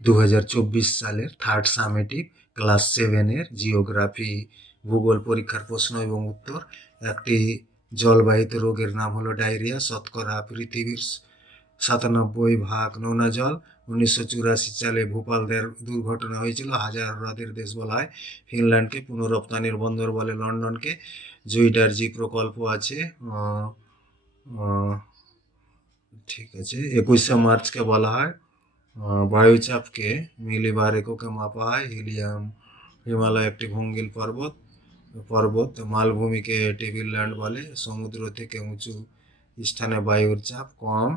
2024 সালের third summative class 7-এর geography ভূগোল পরীক্ষার প্রশ্ন এবং উত্তর। একটি জলবাহিত রোগের নাম হলো ডায়রিয়া। শতকরা পৃথিবীর 97% নোনা জল। 1984 সালে ভোপাল দুর্ঘটনা হয়েছিল। হাজার হ্রদের দেশ বলা হয় ফিনল্যান্ডকে। পুনঃরপ্তানির বন্দর বলে লন্ডনকে। জুইডার্জি প্রকল্প আছে। ঠিক আছে। 21শে মার্চকে বলা হয় বায়ুচাপকে মিলিবার এককে মাপা হয় হিলিয়াম। হিমালয় একটি ভঙ্গিল পর্বত। মালভূমিকে টেবিল ল্যান্ড বলে। সমুদ্র থেকে উঁচু স্থানে বায়ুর চাপ কম।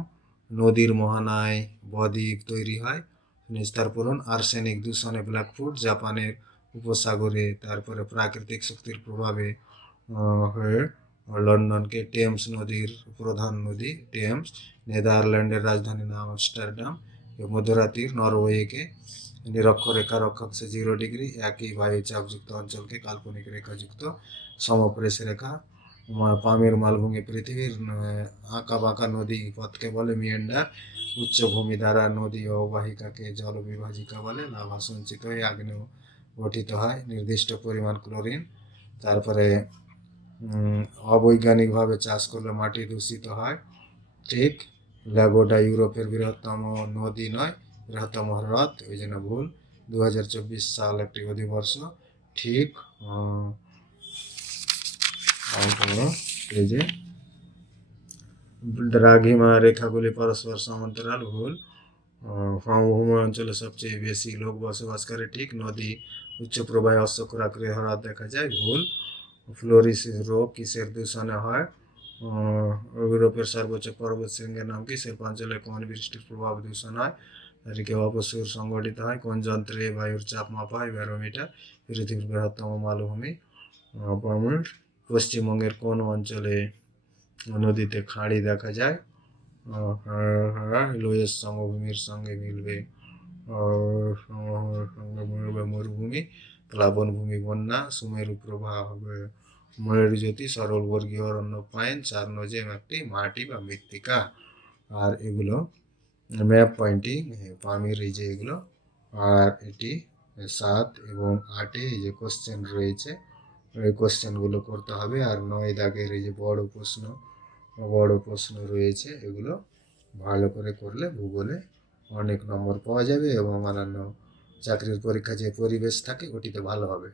নদীর মোহনায় বদ্বীপ তৈরি হয়। নিস্তার পূরণ। আর্সেনিক দূষণে ব্ল্যাকফুট জাপানের উপসাগরে। তারপরে প্রাকৃতিক শক্তির প্রভাবে হয়ে লন্ডনকে। টেমস নদীর প্রধান নদী টেমস। নেদারল্যান্ডের রাজধানী নাম আমস্টারডাম। মধ্যরাত্রির নরওয়েকে নিরক্ষরেখা অক্ষাংশে 0 ডিগ্রি। একই বায়ুচাপযুক্ত অঞ্চলকে কাল্পনিক রেখাযুক্ত সমপ্রেস রেখা। পামের মালভূমি পৃথিবীর আঁকা বাঁকা নদী পথকে বলে মিয়েন্ডার। উচ্চভূমি দ্বারা নদী অববাহিকাকে জলবিভাজিকা বলে। লাভা সঞ্চিত হয়ে আগ্নেয় গঠিত হয়। নির্দিষ্ট পরিমাণ ক্লোরিন। তারপরে অবৈজ্ঞানিকভাবে চাষ করলে মাটি দূষিত হয়। ঠিক। ল্যাগোডা ইউরোপের বৃহত্তম নদী নয়, বৃহত্তম হ্রদ, ওই জন্য ভুল। 2024 সাল একটি অধিবর্ষ। ঠিক। এই যে দ্রাঘিমা রেখাগুলি পরস্পর সমান্তরাল। ভুল। সমভূমি অঞ্চলে সবচেয়ে বেশি লোক বসবাস করে। ঠিক। নদী উচ্চ প্রবাহে অশ্বক্ষুরাকৃতি হ্রদ দেখা যায়। ভুল। ফ্লোরিসিস রোগ কিসের দূষণে হয়? ইউরোপের সর্বোচ্চ পর্বত শৃঙ্গের নাম কি? শিল্পাঞ্চলে কোন বৃষ্টির প্রভাব দূষণ হয়? তারিখে অপসুর সংঘটিত হয়। কোন যন্ত্রে বায়ুর চাপ মাপা হয়? ব্যারোমিটার। পৃথিবীর বৃহত্তম মালভূমি পামির। পশ্চিমবঙ্গের কোন অঞ্চলে নদীতে খাঁড়ি দেখা যায়? লোয়েস সমভূমির সঙ্গে মিলবে মরুভূমি। প্লাবনভূমি বন্যা। সুমেরু প্রবাহ হবে ময়ূরজ্যোতি। সরলবর্গীয় অরণ্য পাইন। 4 নোজেম একটি মাটি বা মৃত্তিকা। আর এগুলো ম্যাপ পয়েন্টিং পামির এই যে এগুলো। আর এটি 7 এবং 8-এ এই যে কোশ্চেন রয়েছে, ওই কোশ্চেনগুলো করতে হবে। আর 9 দাগের এই যে বড় প্রশ্ন রয়েছে, এগুলো ভালো করে করলে ভূগোলে অনেক নম্বর পাওয়া যাবে এবং অন্যান্য চাকরির পরীক্ষা যে পরিবেশ থাকে ওটিতে ভালো হবে।